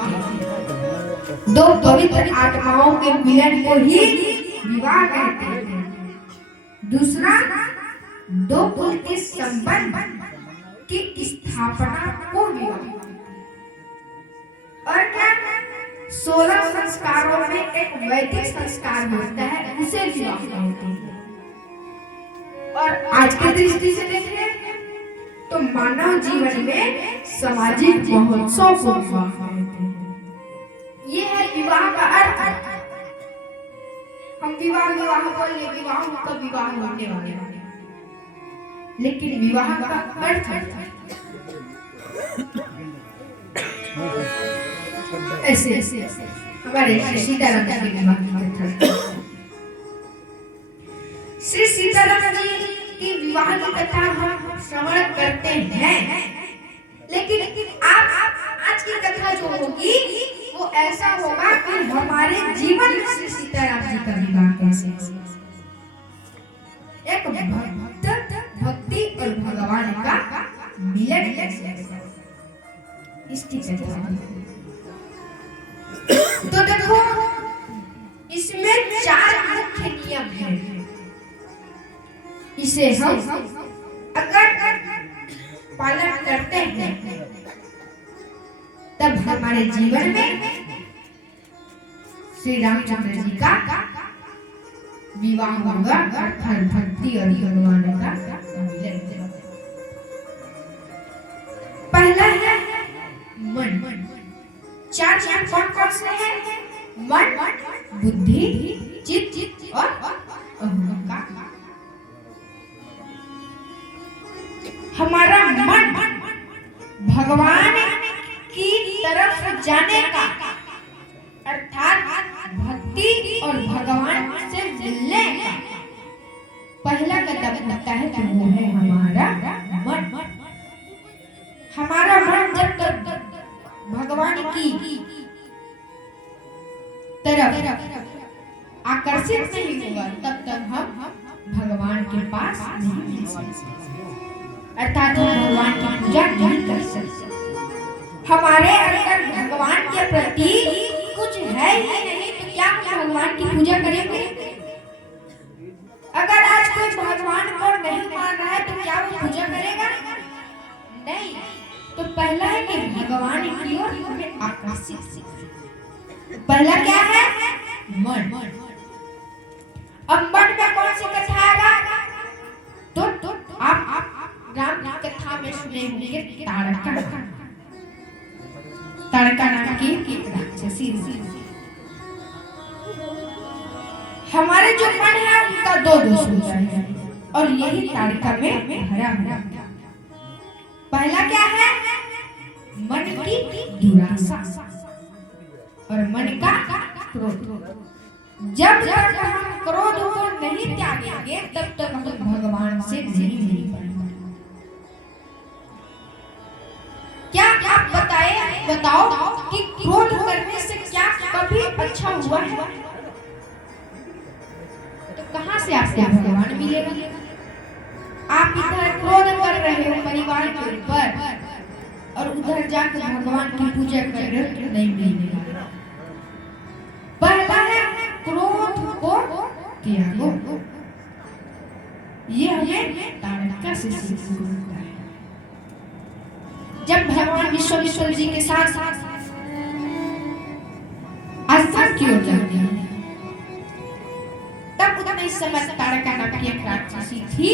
के दो पवित्र आत्माओं के मिलन को ही विवाह कहते हैं। दूसरा, दो कुल के संबंध की स्थापना को विवाह। और क्या 16 संस्कारों में एक वैदिक संस्कार होता है, उसे विवाह कहते हैं। और आज की दृष्टि से देखें तो मानव जीवन में सामाजिक महोत्सव को विवाह कहते हैं। ये है विवाह का अर्थ। हम विवाह बोल ले, विवाह का विवाह होने वाले, लेकिन विवाह का अर्थ ऐसे हमारे श्री सीताराम जी के विवाह की कथा। श्री सीताराम जी की विवाह की कथा हम श्रवण करते हैं, लेकिन आप आज की कथा जो होगी वो ऐसा होगा कि हमारे जीवन में श्री सीताराम जी का विवाह कैसे, एक भक्ति और भगवान का मिलन कैसे, इसकी कथा। तो देखो, इसमें 4 मुख्य नियम हैं। इसे हम अगर पालन करते हैं तब हमारे जीवन में श्री रामचंद्र जी का विवाह होगा, अर्थात भक्ति और भगवान का मिलन। पहला है मन। 4 कौन से हैं? मन, बुद्धि, चित्त और अहंकार। हमारा मन भगवान की तरफ जाने का, अर्थात भक्ति और भगवान से मिलने का पहला कदम होता है, तो वो है हमारा मन। हमारा मन जब तक भगवान की तरफ आकर्षित नहीं होगा तब तक हम भगवान के पास नहीं मिल सकते, अर्थात हम भगवान की पूजा नहीं कर सकते। हमारे अंदर भगवान के प्रति कुछ है ही नहीं तो क्या हम भगवान की पूजा करेंगे? अगर आज कोई भगवान को नहीं मान रहा है तो क्या वो पूजा करेगा? नहीं। तो पहला है कि भगवान की ओर हमें आकर्षित। पहला क्या है? मन। अब मन में कौन सी कथा आएगा? तो आप राम की कथा में सुने होंगे ताड़का नाम की राक्षसी। हमारे जो मन है उनका 2 दोष होता है और यही ताड़का में भरा। पहला क्या है? मन की दुराशा और मन का क्रोध। जब तक हम क्रोध को नहीं त्यागेंगे तब तक हम भगवान से नहीं मिल पाएंगे। क्या आप बताओ कि क्रोध करने से क्या कभी अच्छा हुआ है? तो कहां से आपको भगवान मिलेगा? आप इधर क्रोध कर रहे हो परिवार के ऊपर और उधर जाकर भगवान की पूजा कर रहे हो, तो नहीं मिलेगा। पहला है क्रोध को त्यागो। ये हमें ताड़का से सीखना है। जब भगवान विश्वेश्वर जी के साथ आश्रम की ओर जाते हैं तब उतने समय ताड़का नाम की एक राक्षसी थी